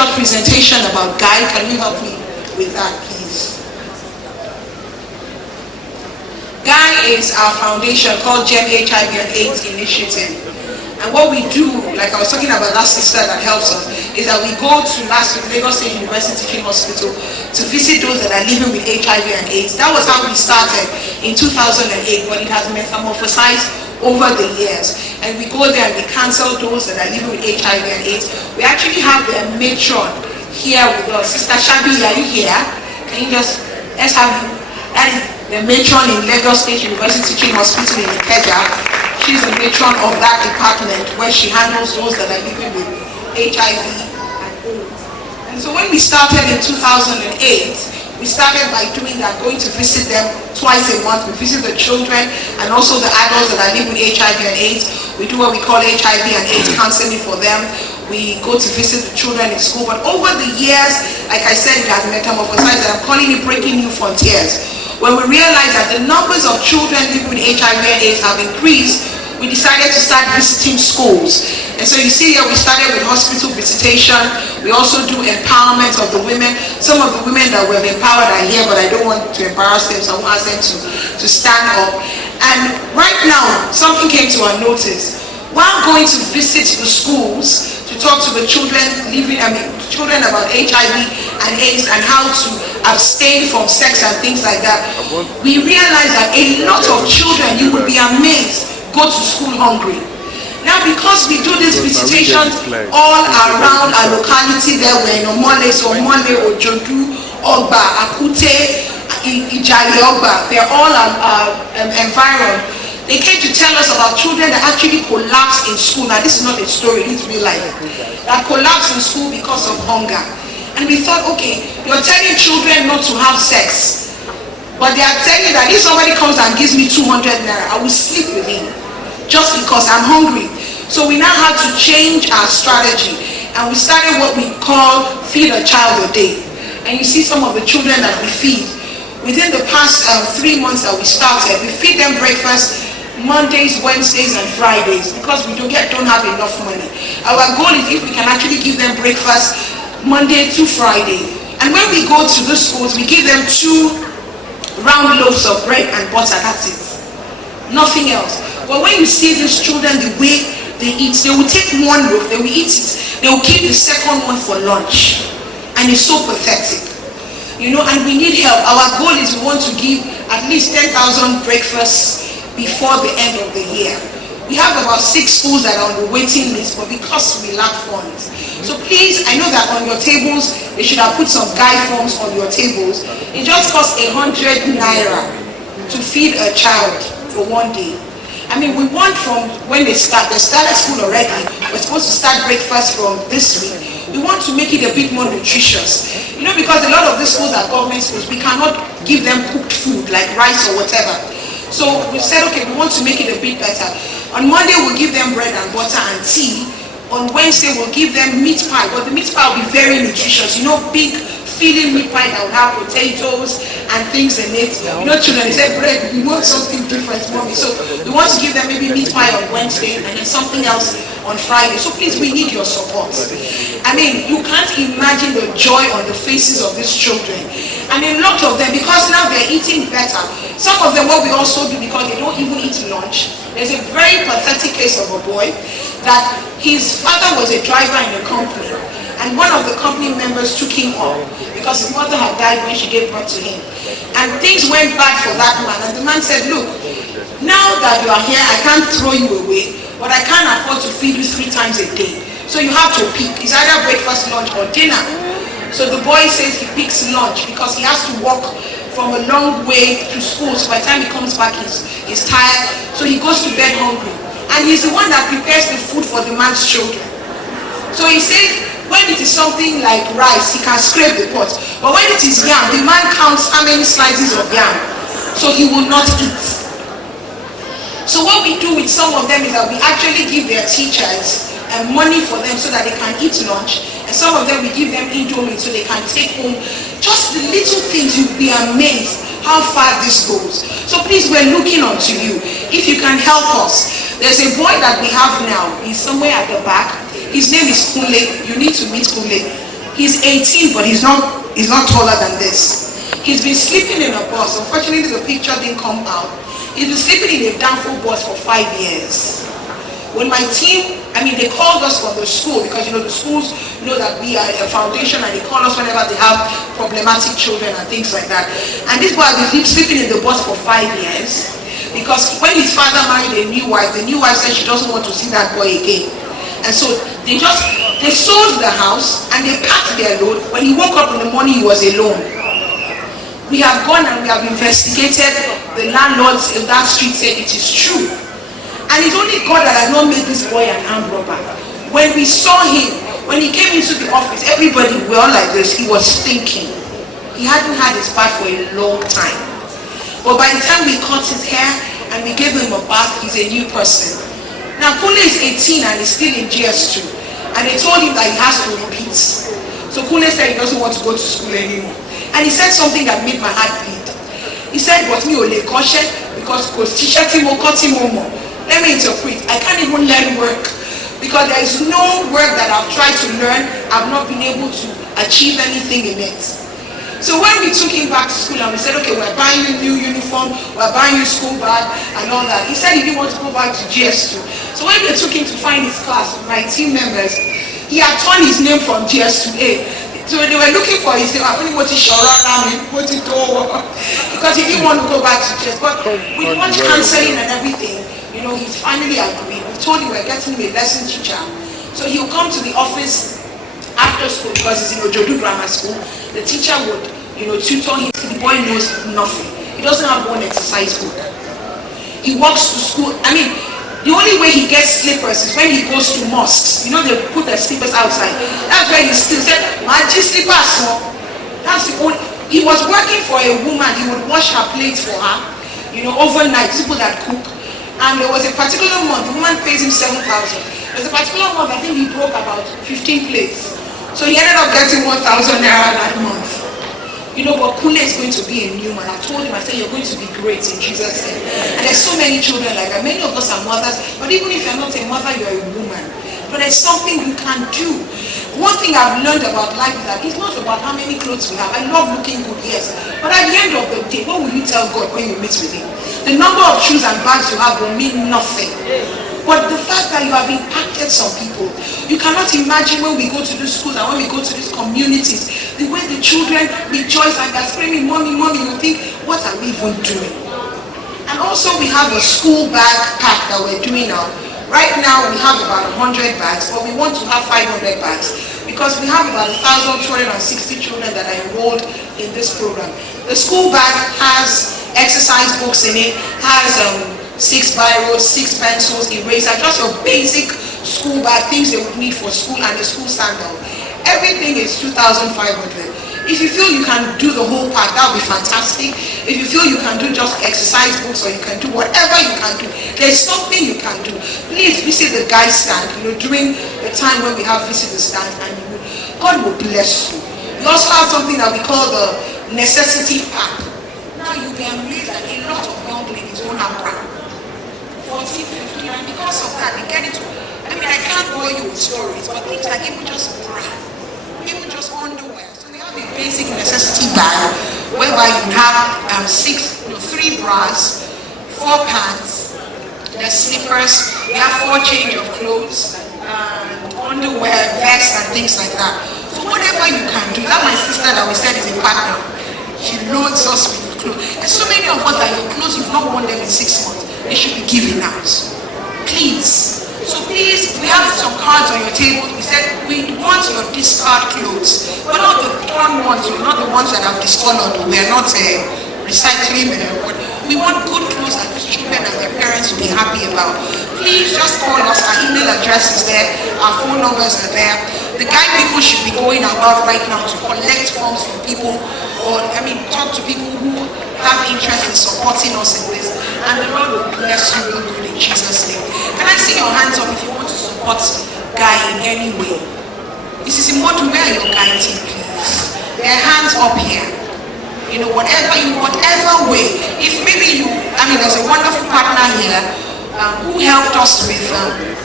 short presentation about ghai. Can you help me with that, please? ghai is our foundation called HIV and AIDS Initiative. And what we do, like I was talking about that sister that helps us, is that we go to Lagos State University Teaching Hospital to visit those that are living with HIV and AIDS. That was how we started in 2008, but it has metamorphosized over the years. And we go there and we counsel those that are living with HIV and AIDS. We actually have their matron here with us. Sister Shabi, are you here? Can you just, let's have you. That is the matron in Lagos State University Teaching Hospital in Ikeja. She's a matron of that department where she handles those that are living with HIV and AIDS. And so when we started in 2008, we started by doing that, going to visit them twice a month. We visit the children and also the adults that are living with HIV and AIDS. We do what we call HIV and AIDS counseling for them. We go to visit the children in school. But over the years, like I said, it has metamorphosized, and I'm calling it breaking new frontiers. When we realized that the numbers of children living with HIV and AIDS have increased, we decided to start visiting schools. And so you see here, we started with hospital visitation. We also do empowerment of the women. Some of the women that were empowered are here, but I don't want to embarrass them, so I want them to stand up. And right now, something came to our notice. While going to visit the schools to talk to the children children about HIV and AIDS and how to abstain from sex and things like that, we realized that a lot of children, you would be amazed, go to school hungry. Now, because we do these visitations all around our locality, there were in Omole, Ojodu, Ogba, Akute, Ijali Ogba, they're all environed. They came to tell us about children that actually collapsed in school. Now, this is not a story, it's real life. That collapsed in school because of hunger. And we thought, okay, you're telling children not to have sex, but they are telling you that if somebody comes and gives me 200 naira, I will sleep with him just because I'm hungry. So we now had to change our strategy, and we started what we call Feed a Child a Day. And you see some of the children that we feed. Within the past 3 months that we started, we feed them breakfast Mondays, Wednesdays, and Fridays because we don't have enough money. Our goal is if we can actually give them breakfast Monday to Friday. And when we go to the schools, we give them 2 round loaves of bread and butter. That's it. Nothing else. But when you see these children, the way they eat, they will take 1 loaf, they will eat it, they will keep the second one for lunch. And it's so pathetic. You know, and we need help. Our goal is we want to give at least 10,000 breakfasts before the end of the year. We have about 6 schools that are on the waiting list, but because we lack funds. So please, I know that on your tables, they should have put some ghai forms on your tables. It just costs 100 naira to feed a child for 1 day. I mean, we want from when they started school already. We're supposed to start breakfast from this week. We want to make it a bit more nutritious. You know, because a lot of these schools are government schools, we cannot give them cooked food like rice or whatever. So we said, okay, we want to make it a bit better. On Monday, we'll give them bread and butter and tea. On Wednesday, we'll give them meat pie, but the meat pie will be very nutritious. You know, big feeding meat pie that will have potatoes and things in it. You know, children, they say, bread, we want something different, mommy. So we want to give them maybe meat pie on Wednesday and then something else on Friday. So please, we need your support. I mean, you can't imagine the joy on the faces of these children. And a lot of them, because now they're eating better. Some of them, what we also do, because they don't even eat lunch, there's a very pathetic case of a boy that his father was a driver in a company. And one of the company members took him on because his mother had died when she gave birth to him. And things went bad for that man. And the man said, look, now that you are here, I can't throw you away, but I can't afford to feed you 3 times a day. So you have to pick. It's either breakfast, lunch, or dinner. So the boy says he picks lunch because he has to walk from a long way to school. So by the time he comes back, he's tired. So he goes to bed hungry. And he's the one that prepares the food for the man's children. So he says, when it is something like rice, he can scrape the pot. But when it is yam, the man counts how many slices of yam. So he will not eat. So what we do with some of them is that we actually give their teachers money for them so that they can eat lunch. And some of them we give them indomie so they can take home. Just the little things, you'll be amazed how far this goes. So please, we're looking onto you. If you can help us. There's a boy that we have now. He's somewhere at the back. His name is Kunle. You need to meet Kunle. He's 18, but he's not taller than this. He's been sleeping in a bus. Unfortunately, the picture didn't come out. He's been sleeping in a downfall bus for 5 years. When my team, they called us from the school, because the schools know that we are a foundation, and they call us whenever they have problematic children and things like that. And this boy has been sleeping in the bus for 5 years, because when his father married a new wife, the new wife said she doesn't want to see that boy again. And so they sold the house and they packed their load. When he woke up in the morning, he was alone. We have gone and we have investigated. The landlords in that street said it is true. And it's only God that has not made this boy an armed robber. When we saw him, when he came into the office, everybody were all like this. He was thinking. He hadn't had his bath for a long time. But by the time we cut his hair and we gave him a bath, he's a new person. Now, Kule is 18 and he's still in GS2. And they told him that he has to repeat. So Kule said he doesn't want to go to school anymore. And he said something that made my heart bleed. He said, but me ole koshe, because teacher timo kotimo. Let me interpret. I can't even learn work, because there is no work that I've tried to learn, I've not been able to achieve anything in it. So when we took him back to school and we said, okay, we're buying you new uniform, we're buying you school bag and all that, he said he didn't want to go back to GS2. So when we took him to find his class, my team members, he had turned his name from GS to A. So they were looking for his name, because he didn't want to go back to GS. But with much counseling and everything, he's finally agreed. We told him we're getting him a lesson teacher. So he'll come to the office after school, because it's in Ojodu Grammar School. The teacher would, tutor him. The boy knows nothing. He doesn't have one exercise book. He walks to school. The only way he gets slippers is when he goes to mosques. They put their slippers outside. That's where he still said, "Maji slippers." That's the only. He was working for a woman. He would wash her plates for her, overnight. People that cook. And there was a particular month, the woman pays him 7,000. There's a particular month, I think he broke about 15 plates. So he ended up getting 1,000 naira that month. But Kule is going to be a new man. I told him, I said, you're going to be great in Jesus' name. And there's so many children like that. Many of us are mothers, but even if you're not a mother, you're a woman. But there's something you can do. One thing I've learned about life is that it's not about how many clothes we have. I love looking good, yes. But at the end of the day, what will you tell God when you meet with him? The number of shoes and bags you have will mean nothing. But the fact that you have impacted some people, you cannot imagine when we go to these schools and when we go to these communities, the way the children rejoice and they're screaming, "Mommy, mommy," you think, what are we even doing? And also we have a school bag pack that we're doing now. Right now we have about 100 bags, but we want to have 500 bags, because we have about 1,260 children that are enrolled in this program. The school bag has exercise books in it, has 6 biros, 6 pencils, eraser, just your basic school bag, things they would need for school, and the school sandal. Everything is 2,500. If you feel you can do the whole pack, that would be fantastic. If you feel you can do just exercise books, or you can do whatever you can do, there's something you can do. Please visit the ghai stand, during the time when we have visited the stand, and God will bless you. We also have something that we call the necessity pack. Now you can realize that a lot of young ladies don't have that. 40, 50, and because of that, they get into, I can't bore you with stories, but things like even just bra, even just underwear. So we have a basic necessity bag, whereby you have 3 bras, 4 pants, there's slippers, we have 4 change of clothes, underwear, vests, and things like that. So whatever you can do, that my sister that we said is a partner, she loads us with clothes. And so many of us that your clothes, you've not worn them in 6 months. They should be given out. Please. So please, we have some cards on your table. We said we want your discard clothes. But not the torn ones, not the ones that have discolored. We are not recycling them. We want good clothes that the children and their parents will be happy about. Please just call us. Our email address is there. Our phone numbers are there. The ghai people should be going about right now to collect funds from people, or talk to people who have interest in supporting us in this. And the Lord will bless you real good in Jesus' name. Can I see your hands up if you want to support ghai in any way? Mrs. Imodu, where are your ghai team, please? Their hands up here. Whatever way. If maybe there's a wonderful partner here who helped us with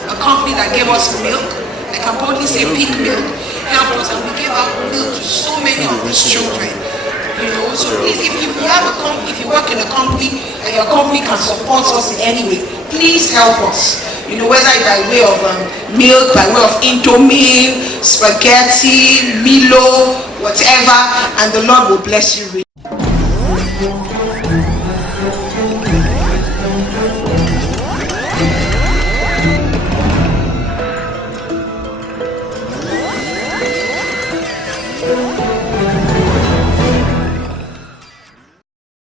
a company that gave us milk. I can boldly say pig milk. help us, and we gave out milk to so many of these children. You know, so please, if you have a company, if you work in a company and your company can support us in any way, please help us. You know, whether by way of milk, by way of Indomie, spaghetti, Milo, whatever, and the Lord will bless you.